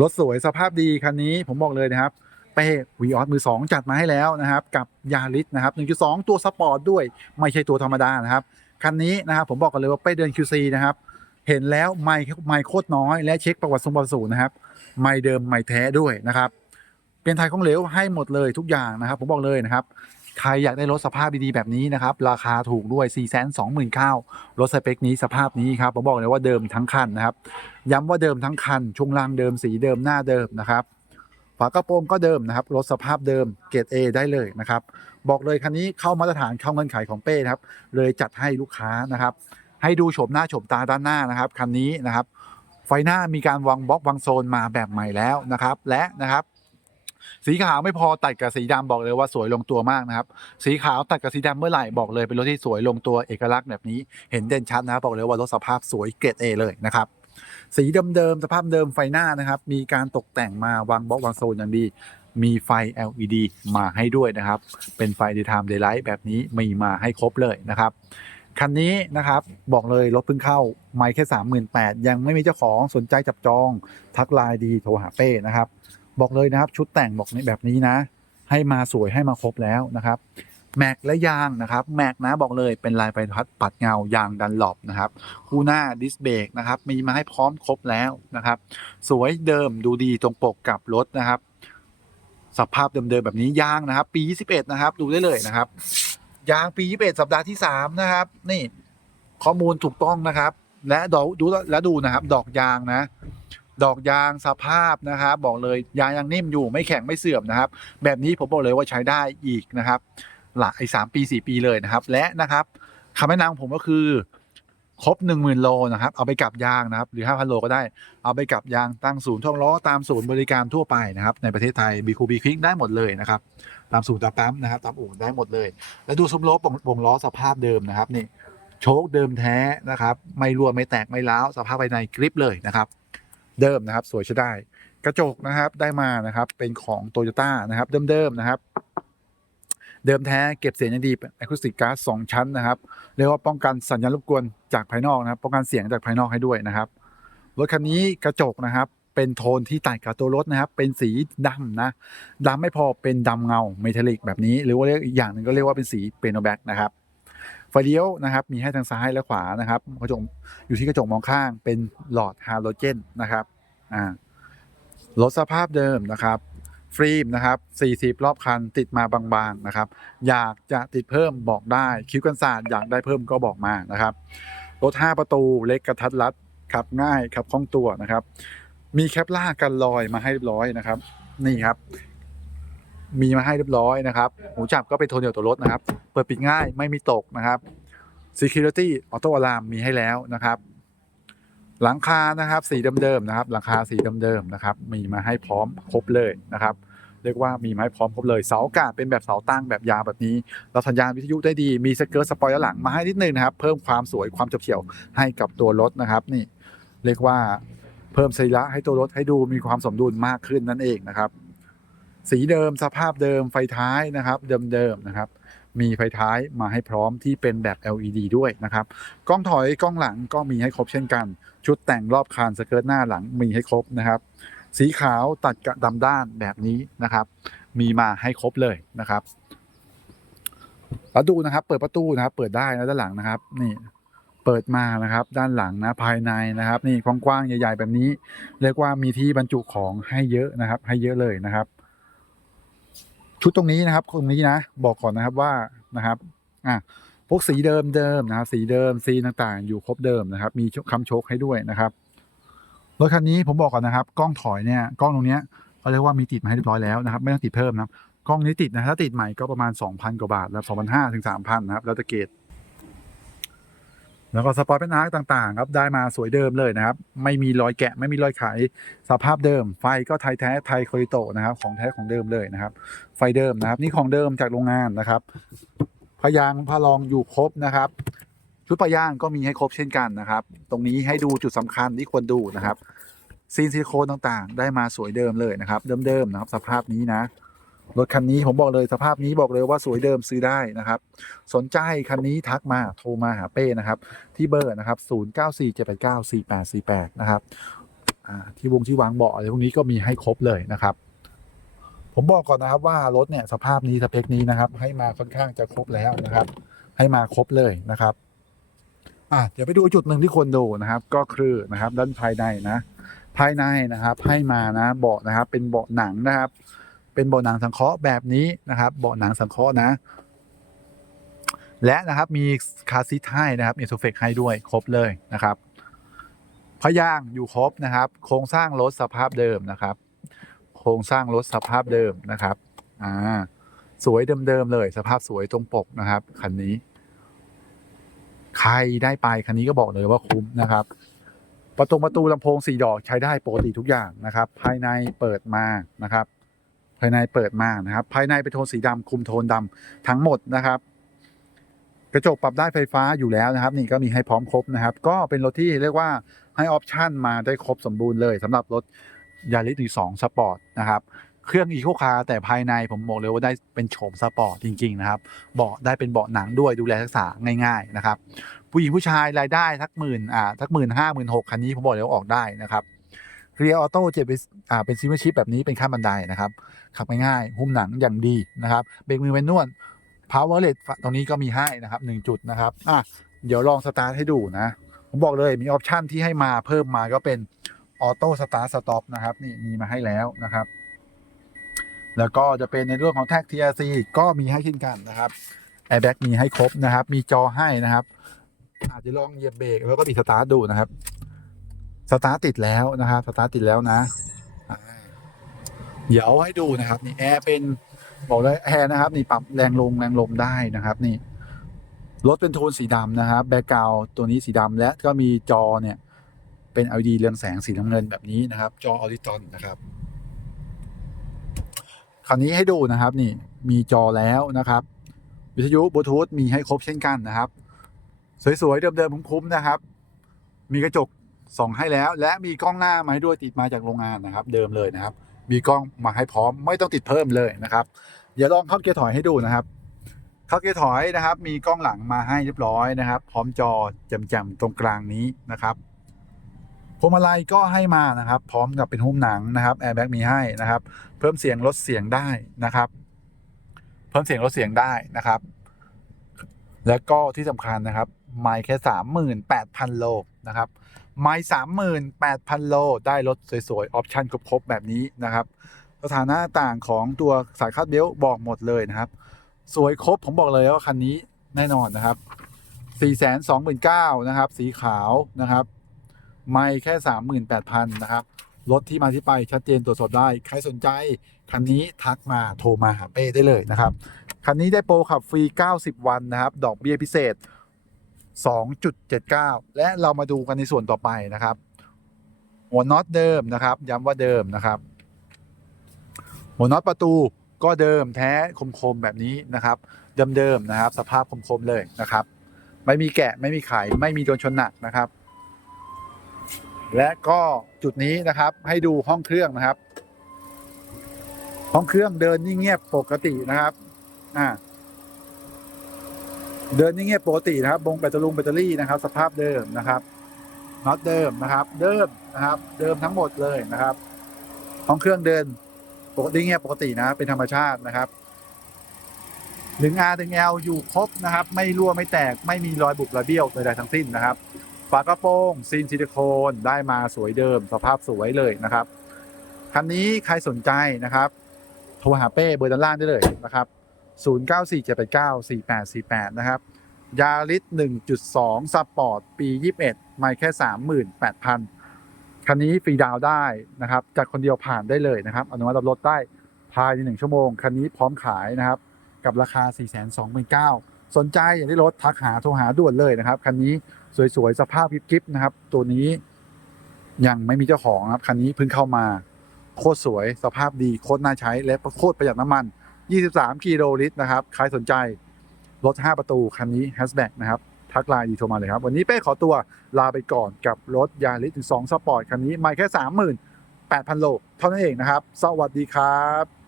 รถสวยสภาพดีคันนี้ผมบอกเลยนะครับเป้วีออสมือ 2 จัดมาให้แล้วนะครับ กับยาริสนะครับ 1.2 ตัวสปอร์ตด้วยไม่ใช่ตัวธรรมดานะครับ คันนี้นะครับผมบอกกันเลยว่าเป้เดิน QC นะครับ เห็นแล้วไม่ไม่โคตรน้อยและเช็คประวัติทรงประวัติสูนะครับ ไม่เดิมไม่แท้ด้วยนะครับ เป็นไทยของเหลวให้หมดเลยทุกอย่างนะครับ ผมบอกเลยนะครับ ใครอยากได้รถสภาพดีๆแบบนี้นะครับ ราคาถูกด้วย 4 2 9 0 0 0รถสเปคนี้สภาพนี้ครับ ผมบอกเลยว่าเดิมทั้งคันนะครับ ย้ำว่าเดิมทั้งคัน ช่วงล่างเดิมสีเดิมหน้าเดิมนะครับฝากระโปรงก็เดิมนะครับรถสภาพเดิมเกรด A ได้เลยนะครับ บอกเลยคันนี้เข้ามาตรฐานเข้าเงื่อนไขของเป้นะครับ เลยจัดให้ลูกค้านะครับ ให้ดูโฉมหน้าโฉมตาด้านหน้านะครับคันนี้นะครับ ไฟหน้ามีการวางบล็อกวางโซนมาแบบใหม่แล้วนะครับ และนะครับ สีขาวไม่พอตัดกับสีดำบอกเลยว่าสวยลงตัวมากนะครับ สีขาวตัดกับสีดำเมื่อไหร่บอกเลยเป็นรถที่สวยลงตัวเอกลักษณ์แบบนี้ เห็นเด่นชัดนะครับบอกเลยว่ารถสภาพสวยเกรด A เลยนะครับสีเดิมๆสภาพเดิมไฟหน้านะครับ มีการตกแต่งมาวางบล็อกวางโซนอย่างดีมีไฟ LED มาให้ด้วยนะครับ เป็นไฟ daytime daylight แบบนี้มีมาให้ครบเลยนะครับ คันนี้นะครับบอกเลยรถเพิ่งเข้าไม่แค่สามหมื่นแปดยังไม่มีเจ้าของสนใจจับจอง ทักไลน์ดีโทรหาเป้นะครับ บอกเลยนะครับ ชุดแต่งบอกในแบบนี้นะ ให้มาสวยให้มาครบแล้วนะครับแม็กและยางนะครับแม็กนะบอกเลยเป็นลายไฟพัดปัดเงายางดันหลบนะครับคู่หน้าดิสเบรกนะครับมีมาให้พร้อมครบแล้วนะครับ สวยเดิมดูดีตรงปกกับรถนะครับ สภาพเดิมๆแบบนี้ยางนะครับ ปี 21 นะครับ ดูได้เลยนะครับ ยางปี 21 สัปดาห์ที่ 3 นะครับ นี่ข้อมูลถูกต้องนะครับ และดูและดูนะครับ ดอกยางนะ ดอกยางสภาพนะครับบอกเลยยางยังนิ่มอยู่ไม่แข็งไม่เสื่อมนะครับ แบบนี้ผมบอกเลยว่าใช้ได้อีกนะครับ หลายสามปีสี่ปีเลยนะครับ และนะครับคำแนะนำของผมก็คือครบ 1 0,000 โลนะครับ เอาไปกลับยางนะครับ หรือ 5,000 โลก็ได้ เอาไปกลับยางตั้งศูนย์ท่องล้อตามศูนย์บริการทั่วไปนะครับ ในประเทศไทยบีคูบีคลิกได้หมดเลยนะครับ ตามศูนย์ตามปั๊มนะครับ ตามอู่ได้หมดเลย แล้วดูซุ้มล้อวงวงล้อสภาพเดิมนะครับนี่โชคเดิมแท้นะครับ ไม่รั่วไม่แตกไม่ร้าวสภาพภายในกริปเลยนะครับ เดิมนะครับ สวยใช้ได้ กระจกนะครับได้มานะครับ เป็นของโตโยต้านะครับ เดิมๆนะครับ เดิมแท้เก็บเสียงอย่างดีอะคูสติกการ์ดสองชั้นนะครับเรียกว่าป้องกันสัญญาณรบกวนจากภายนอกนะครับ ป้องกันเสียงจากภายนอกให้ด้วยนะครับรถคันนี้กระจกนะครับเป็นโทนที่ตัดกับตัวรถนะครับ เป็นสีดำนะดำไม่พอเป็นดำเงาเมทัลลิกแบบนี้ หรือว่าเรียกอีกอย่างหนึ่งก็เรียกว่าเป็นสีเปโนแบ็กนะครับ ไฟเลี้ยวนะครับมีให้ทางซ้ายและขวานะครับกระจกอยู่ที่กระจกมองข้างเป็นหลอดฮาโลเจนนะครับอ่ารถสภาพเดิมนะครับฟิล์มนะครับ 40 รอบคันติดมาบางๆนะครับ อยากจะติดเพิ่มบอกได้ คิ้วกันศาสตร์อยากได้เพิ่มก็บอกมานะครับ รถ 5 ประตูเล็กกระทัดรัดขับง่ายขับคล่องตัวนะครับ มีแคปล่ากันลอยมาให้เรียบร้อยนะครับ นี่ครับ มีมาให้เรียบร้อยนะครับ หูจับก็เป็นโทนเดียวตัวรถนะครับ เปิดปิดง่ายไม่มีตกนะครับ Security Auto Alarm มีให้แล้วนะครับ หลังคานะครับ สีเดิมๆนะครับ หลังคาสีเดิมๆนะครับ มีมาให้พร้อมครบเลยนะครับเรียกว่ามีมาให้พร้อมครบเลยเสาอากาศเป็นแบบเสาตั้งแบบยาวแบบนี้เรับสัญญาณวิทยุได้ดีมีสเกิร์ตสปอยล์หลังมาให้นิดนึงนะครับ เพิ่มความสวยความเฉลียวให้กับตัวรถนะครับนี่ เรียกว่าเพิ่มสรีระให้ตัวรถให้ดูมีความสมดุลมากขึ้นนั่นเองนะครับ สีเดิมสภาพเดิมไฟท้ายนะครับ เดิมๆนะครับ มีไฟท้ายมาให้พร้อมที่เป็นแบบ LED ด้วยนะครับ กล้องถอยกล้องหลังก็มีให้ครบเช่นกัน ชุดแต่งรอบคานสเกิร์ตหน้าหลังมีให้ครบนะครับ สีขาวตัดกับดำด้านแบบนี้นะครับ มีมาให้ครบเลยนะครับแล้วดูนะครับ เปิดประตูนะครับ เปิดได้นะด้านหลังนะครับ นี่เปิดมานะครับ ด้านหลังนะภายในนะครับ นี่กว้างๆใหญ่ ๆ แบบนี้ เรียกว่ามีที่บรรจุของให้เยอะนะครับ ให้เยอะเลยนะครับ ชุดตรงนี้นะครับตรงนี้นะ บอกก่อนนะครับว่านะครับอะพวกสีเดิมเดิมนะครับสีเดิมสีต่างๆ อยู่ครบเดิมนะครับ มีคำโชคให้ด้วยนะครับรถคันนี้ผมบอกก่อนนะครับ กล้องถอยเนี่ยกล้องตรงเนี้ยเขาเรียกว่ามีติดมาให้เรียบร้อยแล้วนะครับ ไม่ต้องติดเพิ่มนะครับกล้องนี้ติดนะถ้าติดใหม่ก็ประมาณ 2,000 กว่าบาทแล้ว2,500ถึง3,000นะครับแล้วแต่เกรด แล้วก็สปอร์ตเป็นอาร์คต่างๆครับได้มาสวยเดิมเลยนะครับ ไม่มีรอยแกะไม่มีรอยไขสภาพเดิม ไฟก็ไทยแท้ไทยโคริโตนะครับ ของแท้ของเดิมเลยนะครับ ไฟเดิมนะครับ นี่ของเดิมจากโรงงานนะครับพยางพารองอยู่ครบนะครับ ชุดปะย่างก็มีให้ครบเช่นกันนะครับ ตรงนี้ให้ดูจุดสำคัญที่ควรดูนะครับซีนซิลิโคนต่างๆ ได้มาสวยเดิมเลยนะครับ เดิมๆนะครับ สภาพนี้นะ รถคันนี้ผมบอกเลยสภาพนี้บอกเลยว่าสวยเดิมซื้อได้นะครับ สนใจคันนี้ทักมาโทรมาหาเป้นะครับ ที่เบอร์นะครับ 0947894848 นะครับที่วงที่วางเบาะอะไรพวกนี้ก็มีให้ครบเลยนะครับ ผมบอกก่อนนะครับว่ารถเนี่ยสภาพนี้สเปคนี้นะครับ ให้มาค่อนข้างจะครบแล้วนะครับ ให้มาครบเลยนะครับอะเดี๋ยวไปดูจุดหนึ่งที่ควรดูนะครับ ก็คือนะครับ ด้านภายในนะ ภายในนะครับ ให้มานะเบาะนะครับ เป็นเบาะหนังนะครับ เป็นเบาะหนังสังเคราะห์แบบนี้นะครับเบาะหนังสังเคราะห์นะ และนะครับมีคาร์ซีทให้นะครับมีโซเฟกให้ด้วยครบเลยนะครับพยางอยู่ครบนะครับ โครงสร้างรถสภาพเดิมนะครับ โครงสร้างรถสภาพเดิมนะครับอ่าสวยเดิมๆเลย สภาพสวยตรงปกนะครับคันนี้ใครได้ไปคันนี้ก็บอกเลยว่าคุ้มนะครับ ประตูประตูลำโพงสี่ดอกใช้ได้ปกติทุกอย่างนะครับ ภายในเปิดมานะครับ ภายในเปิดมานะครับ ภายในเป็นโทนสีดำคุมโทนดำทั้งหมดนะครับ กระจกปรับได้ไฟฟ้าอยู่แล้วนะครับ นี่ก็มีให้พร้อมครบนะครับ ก็เป็นรถที่เรียกว่าให้ออปชันมาได้ครบสมบูรณ์เลยสำหรับรถยาริสอีสองสปอร์ตนะครับเครื่องอีโคคาร์แต่ภายในผมบอกเลยว่าได้เป็นโฉมสปอร์ตจริง ๆ นะครับ เบาะได้เป็นเบาะหนังด้วยดูแลรักษาง่าย ๆ นะครับ ผู้หญิงผู้ชายรายได้ทักหมื่นอ่าทักหมื่นห้าหมื่นหกคันนี้ผมบอกเลยว่าออกได้นะครับ เรียออโต้เจ็ดเป็นอ่าเป็นซิมเมอร์ชิปแบบนี้เป็นขั้นบันไดนะครับ ขับง่ายๆหุ้มหนังอย่างดีนะครับเบรกมือเป็นนวด power l e s ตรงนี้ก็มีให้นะครับหนึ่งจุดนะครับอะเดี๋ยวลองสตาร์ทให้ดูนะ ผมบอกเลยมีออปชันที่ให้มาเพิ่มมาก็เป็นออโต้สตาร์ทสต็อปนะครับนี่มีมาให้แล้วนะครับ แล้วก็จะเป็นในเรื่องของแท็ก TRC ก็มีให้เช่นกันนะครับแอร์แบ็กมีให้ครบนะครับ มีจอให้นะครับอาจจะลองเหยียบเบรกแล้วก็บีสตาร์ทดูนะครับ สตาร์ติดแล้วนะครับสตาร์ติดแล้วนะ เดี๋ยวให้ดูนะครับ นี่แอร์เป็นบอกเลยแอร์นะครับ นี่ปรับแรงลงแรงลมได้นะครับ นี่รถเป็นโทนสีดำนะครับ แบ็กกราวตัวนี้สีดำและก็มีจอเนี่ย เป็น LED เรืองแสงสีน้ำเงินแบบนี้นะครับ จอออริตอนนะครับ คราวนี้ให้ดูนะครับนี่มีจอแล้วนะครับ วิทยุบลูทูธมีให้ครบเช่นกันนะครับ สวยๆ เดิมๆ คุ้มๆนะครับ มีกระจก ส่องให้แล้ว และมีกล้องหน้ามาให้ด้วยติดมาจากโรงงานนะครับ เดิมเลยนะครับ มีกล้องมาให้พร้อมไม่ต้องติดเพิ่มเลยนะครับเดี๋ยวลองเข้าเกียร์ถอยให้ดูนะครับ เข้าเกียร์ถอยนะครับ มีกล้องหลังมาให้เรียบร้อยนะครับ พร้อมจอแจ่มๆตรงกลางนี้นะครับพวงมาลัยก็ให้มานะครับ พร้อมกับเป็นหุ้มหนังนะครับแอร์แบ็กมีให้นะครับ เพิ่มเสียงลดเสียงได้นะครับ เพิ่มเสียงลดเสียงได้นะครับ แล้วก็ที่สำคัญนะครับ ไมค์แค่สามหมื่นแปดพันโลนะครับ ไมค์สามหมื่นแปดพันโล ได้รถสวยๆ ออปชั่นครบๆ แบบนี้นะครับ สถานะต่างของตัวสายคาดเบลต์บอกหมดเลยนะครับ สวยครบผมบอกเลยว่าคันนี้แน่นอนนะครับสี่แสนสองหมื่นเก้านะครับ สีขาวนะครับ ไม่แค่สามหมื่นแปดพันนะครับ รถที่มาที่ไปชัดเจนตรวจสอบได้ ใครสนใจ คันนี้ทักมาโทรมาหาเป้ได้เลยนะครับ คันนี้ได้โปรขับฟรี 90 วันนะครับ ดอกเบี้ยพิเศษ 2.79 และเรามาดูกันในส่วนต่อไปนะครับ หัวน็อตเดิมนะครับ ย้ำว่าเดิมนะครับ หัวน็อตประตูก็เดิมแท้คมๆแบบนี้นะครับ เดิมๆนะครับ สภาพคมๆเลยนะครับ ไม่มีแกะไม่มีไขไม่มีโดนชนหนักนะครับ และก็จุดนี้นะครับให้ดูห้องเครื่องนะครับ ห้องเครื่องเดินนิ่งเงียบปกตินะครับ อ่า เดินนิ่เงียบปกตินะครับบงแบตเตอรี่แบตเตอรี่นะครับ สภาพเดิมนะครับน็อตเดิมนะครับ เดิมนะครับ เดิมทั้งหมดเลยนะครับห้องเครื่องเดินปกติเงียบปกตินะเป็นธรรมชาตินะครับถึง R ถึง L อยู่ครบนะครับ ไม่รั่วไม่แตกไม่มีรอยบุบรอยเบี้ยวใดๆทั้งสิ้นนะครับฝากระโปรงซีนซิลิโคนได้มาสวยเดิม สภาพสวยเลยนะครับคันนี้ใครสนใจนะครับ โทรหาเป้เบอร์ด้านล่างได้เลยนะครับ 0947894848 นะครับยาริส1.2สปอร์ตปี 21 ไม่แค่ 38,000 คันนี้ฟรีดาวได้นะครับจากคนเดียวผ่านได้เลยนะครับ อนุมัติรับรถได้ภายใน 1 ชั่วโมง คันนี้พร้อมขายนะครับ กับราคา 429,000 สนใจอย่างที่รถทักหาโทรหาด่วนเลยนะครับ คันนี้สวยๆ สภาพกิ๊บๆนะครับ ตัวนี้ยังไม่มีเจ้าของครับ คันนี้เพิ่งเข้ามา โคตรสวยสภาพดีโคตรน่าใช้และโคตรประหยัดน้ำมัน 23 กิโลลิตรนะครับ ใครสนใจรถ 5 ประตู คันนี้แฮชแบ็กนะครับ ทักไลน์ดีโทรมาเลยครับ วันนี้เป้ขอตัวลาไปก่อนกับรถยาริส2สปอร์ตคันนี้ไม่แค่ 38,000 โล เท่านั้นเองนะครับ สวัสดีครับ